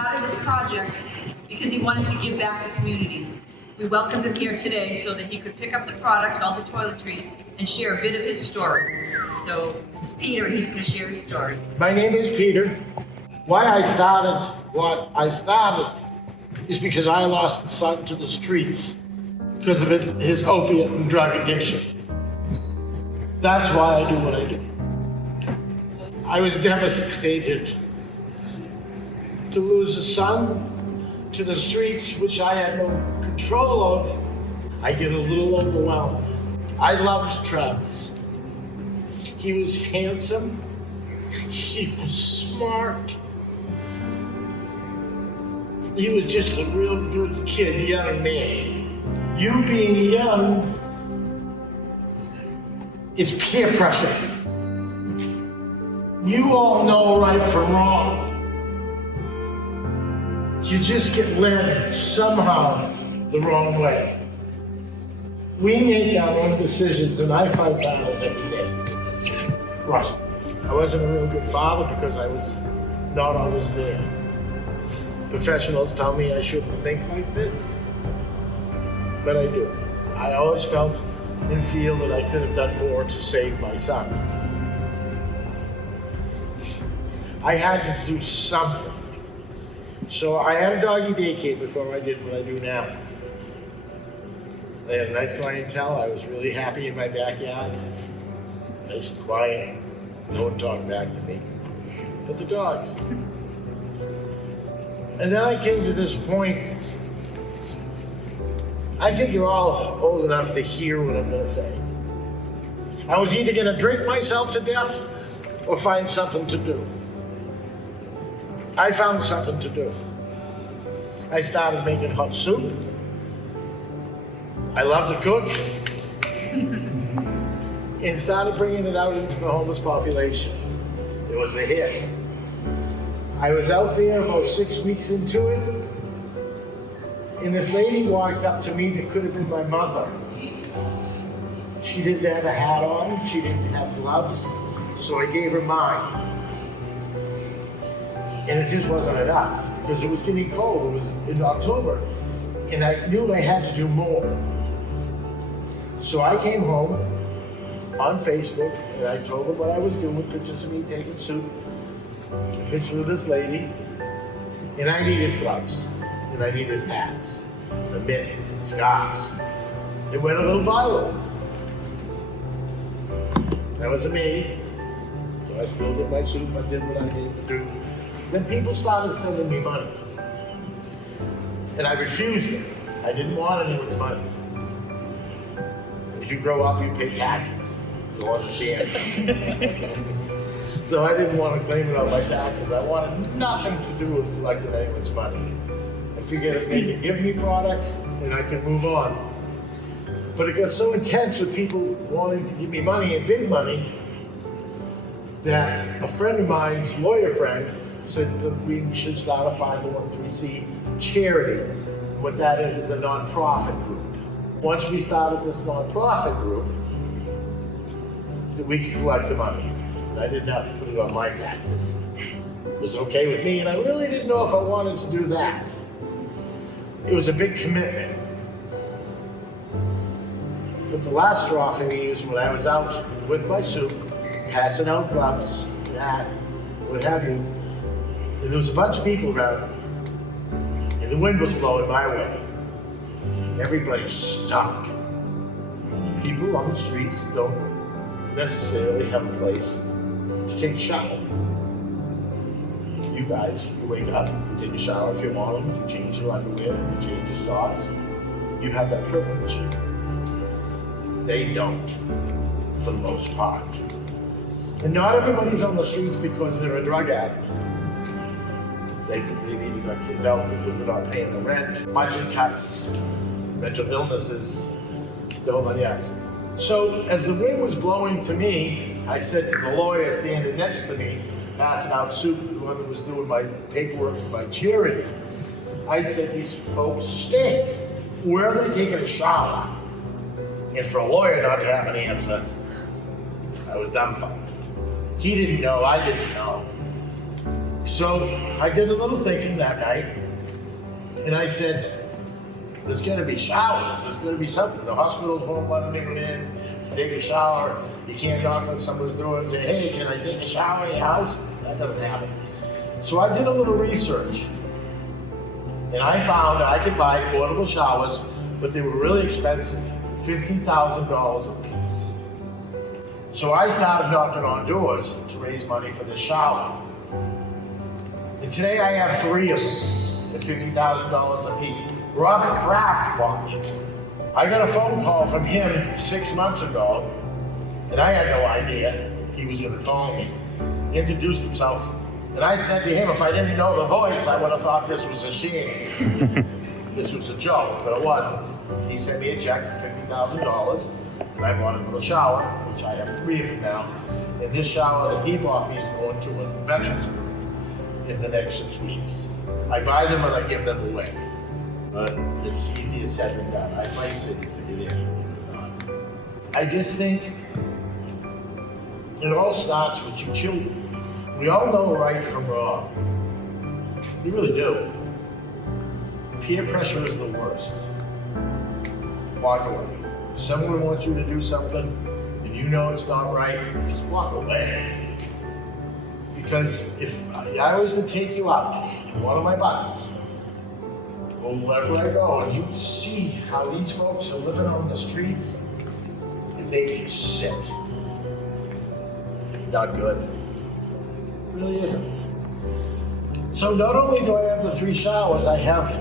started this project because he wanted to give back to communities. We welcomed him here today so that he could pick up the products, all the toiletries, and share a bit of his story. So this is Peter, and he's going to share his story. My name is Peter. Why I started what I started is because I lost a son to the streets because of his opiate and drug addiction. That's why I do what I do. I was devastated to lose a son to the streets, which I had no control of. I get a little overwhelmed. I loved Travis. He was handsome. He was smart. He was just a real good kid, young man. You being young, it's peer pressure. You all know right from wrong. You just get led somehow the wrong way. We make our own decisions, and I fight battles every day. Trust me. I wasn't a real good father because I was not always there. Professionals tell me I shouldn't think like this, but I do. I always felt and feel that I could have done more to save my son. I had to do something. So I had a doggy daycare before I did what I do now. I had a nice clientele. I was really happy in my backyard. Nice and quiet. No one talked back to me. But the dogs. And then I came to this point. I think you're all old enough to hear what I'm gonna say. I was either gonna drink myself to death or find something to do. I found something to do. I started making hot soup. I love to cook. And started bringing it out into the homeless population. It was a hit. I was out there about 6 weeks into it, and this lady walked up to me that could have been my mother. She didn't have a hat on, she didn't have gloves, so I gave her mine. And it just wasn't enough because it was getting cold. It was in October, and I knew I had to do more. So I came home on Facebook and I told them what I was doing, pictures of me taking soup, a picture of this lady, and I needed gloves, and I needed hats, and mittens, and scarves. It went a little viral. I was amazed, so I spilled in my soup, I did what I needed to do. Then people started sending me money. And I refused it. I didn't want anyone's money. As you grow up, you pay taxes. You understand? So I didn't want to claim it on my taxes. I wanted nothing to do with collecting anyone's money. I figured they could give me product and I could move on. But it got so intense with people wanting to give me money and big money that a friend of mine's lawyer friend said that we should start a 501c charity. What that is a nonprofit group. Once we started this nonprofit group, that we could collect the money. And I didn't have to put it on my taxes. It was okay with me, and I really didn't know if I wanted to do that. It was a big commitment. But the last straw for me was when I was out with my soup, passing out gloves and hats, what have you. And there was a bunch of people around, and the wind was blowing my way. Everybody stunk. People on the streets don't necessarily have a place to take a shower. You guys, you wake up, you take a shower if you want them, you change your underwear, you change your socks. You have that privilege. They don't, for the most part. And not everybody's on the streets because they're a drug addict. They've either got kicked out because they're not paying the rent, budget cuts, mental illnesses, the whole nine yards. So as the wind was blowing to me, I said to the lawyer standing next to me, passing out soup, the one that was doing my paperwork for my charity, I said, these folks stink. Where are they taking a shower? And for a lawyer not to have an answer, I was dumbfounded. He didn't know, I didn't know. So I did a little thinking that night, and I said, there's gonna be showers, there's gonna be something. The hospitals won't let anyone in, take a shower. You can't knock on someone's door and say, hey, can I take a shower in your house? That doesn't happen. So I did a little research, and I found I could buy portable showers, but they were really expensive, $50,000 a piece. So I started knocking on doors to raise money for the shower. And today I have 3 of them at $50,000 a piece. Robert Kraft bought me. I got a phone call from him 6 months ago, and I had no idea he was gonna call me. He introduced himself, and I said to him, if I didn't know the voice, I would have thought this was a sham. This was a joke, but it wasn't. He sent me a check for $50,000, and I bought a little shower, which I have 3 of them now. And this shower that he bought me is going to a veterans group in the next 6 weeks. I buy them and I give them away. But it's easier said than done. I find cities to get in. I just think it all starts with you children. We all know right from wrong. We really do. Peer pressure is the worst. Walk away. If someone wants you to do something and you know it's not right, just walk away. Because if I was to take you out on one of my buses, or wherever I go, and you see how these folks are living on the streets, it makes you sick. Not good. It really isn't. So not only do I have the 3 showers, I have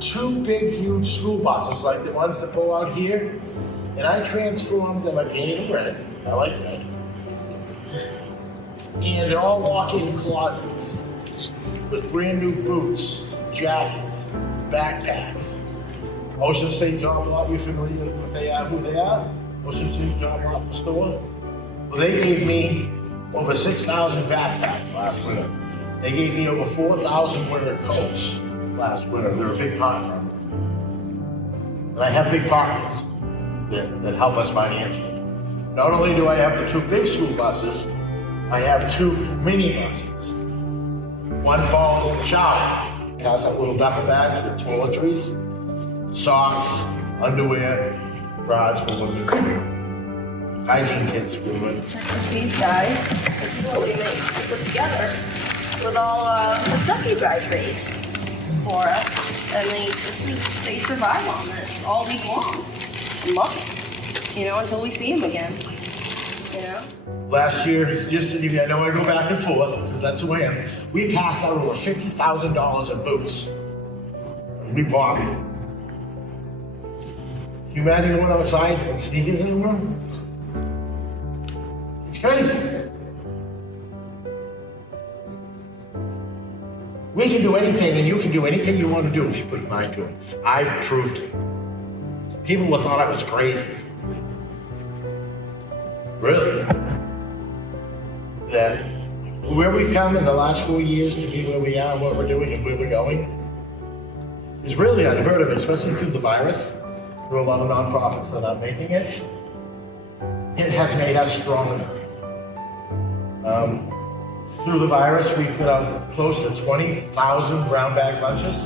2 big, huge school buses, like the ones that pull out here, and I transformed them. I painted them red. I like red. And they're all walk-in closets with brand new boots, jackets, backpacks. Ocean State Job Lot, you familiar with who they are? Ocean State Job Lot store? Well, they gave me over 6,000 backpacks last winter. They gave me over 4,000 winter coats last winter. They're a big partner. And I have big partners that help us financially. Not only do I have the 2 big school buses, I have 2 mini buses. One follows the shower. It has a little duffel bag with toiletries, socks, underwear, bras for women, hygiene kits for women. These guys, this is what we put together with all the stuff you guys raised for us. And they survive on this all week long, months, until we see them again, Last year, just to give you, I know I go back and forth, because that's who I am, we passed out over $50,000 in boots. We bought them. Can you imagine going outside and sneakers in the room? It's crazy. We can do anything, and you can do anything you want to do if you put your mind to it. I've proved it. People would have thought I was crazy. Really. That where we've come in the last 4 years to be where we are and what we're doing and where we're going is really unheard of, especially through the virus. There are a lot of nonprofits that are making it. It has made us stronger. Through the virus, we put out close to 20,000 brown bag lunches.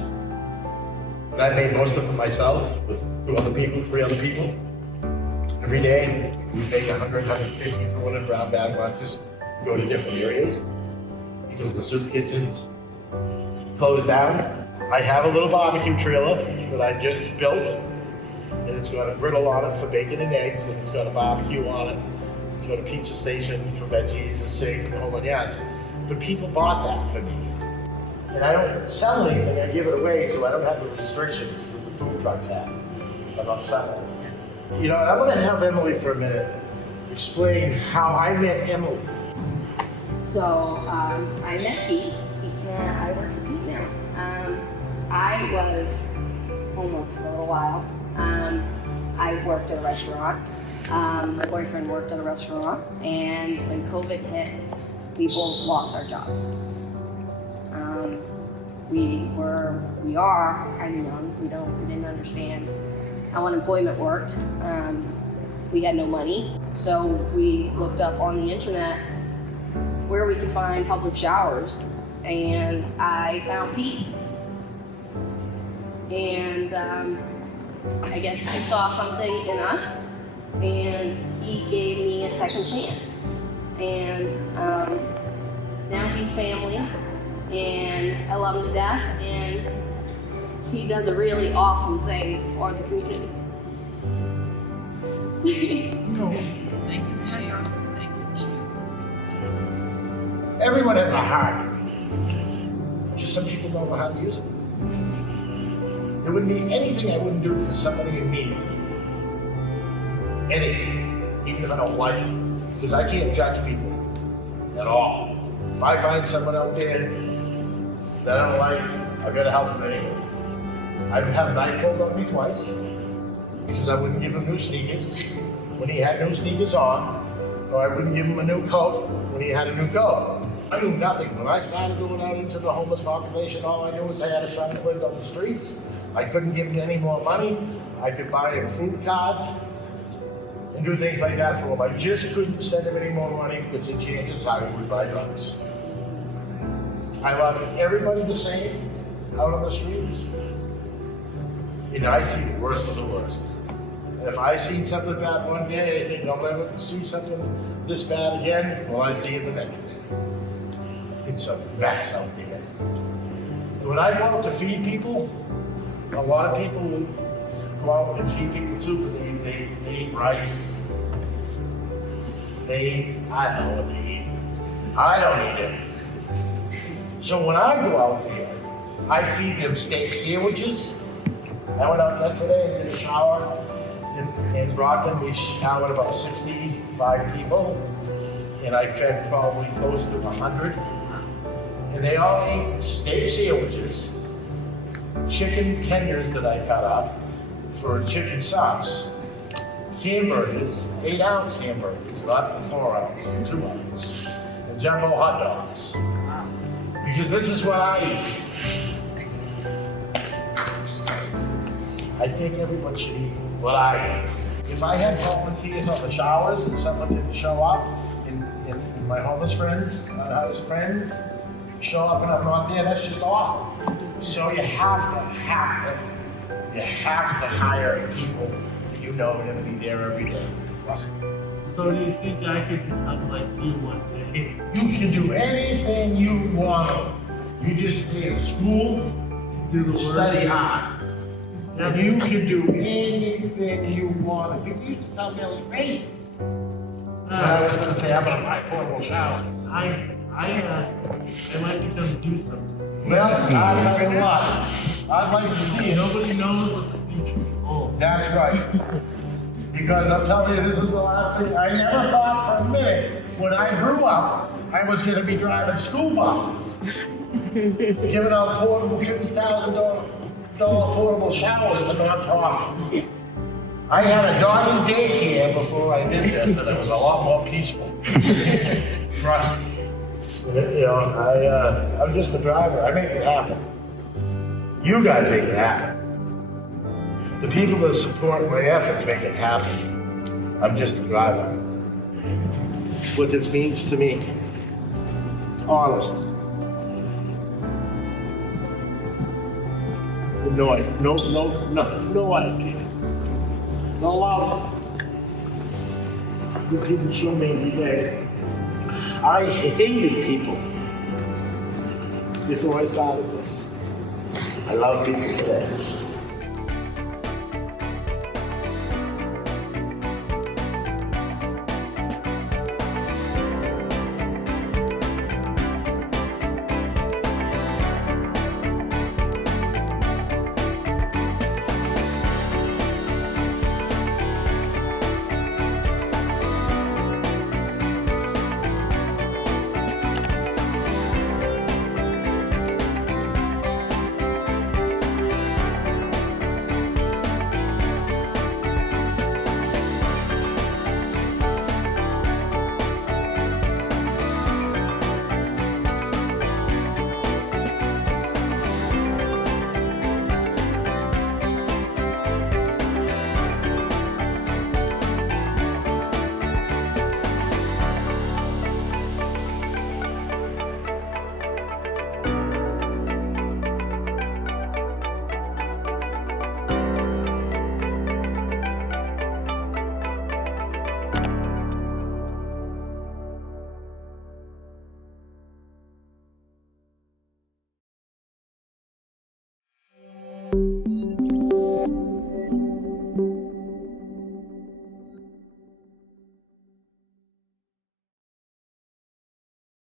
And I made most of them myself with 3 other people. Every day, we make 100, 150, 200 brown bag lunches, go to different areas because the soup kitchens closed down. I have a little barbecue trailer that I just built, and it's got a griddle on it for bacon and eggs, and it's got a barbecue on it. It's got a pizza station for veggies, a sink, and the whole 9 yards. But people bought that for me. And I don't sell anything, I give it away, so I don't have the restrictions that the food trucks have about selling. And I'm gonna have Emily for a minute explain how I met Emily. So I met Pete, and I work for Pete now. I was homeless for a little while. I worked at a restaurant. My boyfriend worked at a restaurant, and when COVID hit, we both lost our jobs. We are kind of young. We didn't understand how unemployment worked. We had no money, so we looked up on the internet where we could find public showers and I found Pete. And I guess he saw something in us, and he gave me a second chance. And now he's family, and I love him to death, and he does a really awesome thing for the community. Thank you for sharing. Thank you for sharing. Everyone has a heart. Just some people don't know how to use it. There wouldn't be anything I wouldn't do for somebody in need. Anything, even if I don't like it. Because I can't judge people at all. If I find someone out there that I don't like, I've got to help them anyway. I've had a knife pulled on me twice because I wouldn't give him new sneakers when he had new sneakers on, or I wouldn't give him a new coat when he had a new coat. I knew nothing. When I started going out into the homeless population, all I knew was I had a son that lived on the streets. I couldn't give him any more money. I could buy him food cards and do things like that for him. I just couldn't send him any more money because the chances are he would buy drugs. I love everybody the same out on the streets. You know, I see the worst of the worst. And if I see something bad one day, I think I'll never see something this bad again. Well, I see it the next day. It's a mess out there. And when I go out to feed people, a lot of people will go out and feed people too, but they eat rice. They eat, I don't know what they eat. I don't eat it. So when I go out there, I feed them steak sandwiches. I went out yesterday and did a shower in Brockton. We showered about 65 people, and I fed probably close to 100. And they all ate steak sandwiches, chicken tenders that I cut up for chicken sauce, hamburgers, 8-ounce hamburgers, not the 4-ounce, 2-ounce, and jumbo hot dogs. Because this is what I eat. I think everyone should eat what I eat. If I had volunteers on the showers and someone didn't show up, and my homeless friends, my house friends, show up and I'm not there, that's just awful. So you have to hire people that you know are gonna be there every day. Trust me. So do you think I could become like you one day? You can do anything you want. You just stay in school, Do the work? study hard. Yeah. And you can do anything you want. People used to tell me I was crazy. But I was gonna say, I'm gonna buy portable showers. I might become do something. Well, I'll tell you what, I'd like to see it. Nobody knows what the future holds. That's right. Because I'm telling you, this is the last thing, I never thought for a minute, when I grew up, I was gonna be driving school buses. Giving out portable $50,000 portable showers to nonprofits. I had a doggy daycare before I did this, and it was a lot more peaceful. Trust me. You know, I'm just a driver. I make it happen. You guys make it happen. The people that support my efforts make it happen. I'm just a driver. What this means to me, honest. No idea. No idea. The love that people show me every day. I hated people before I started this. I love people today.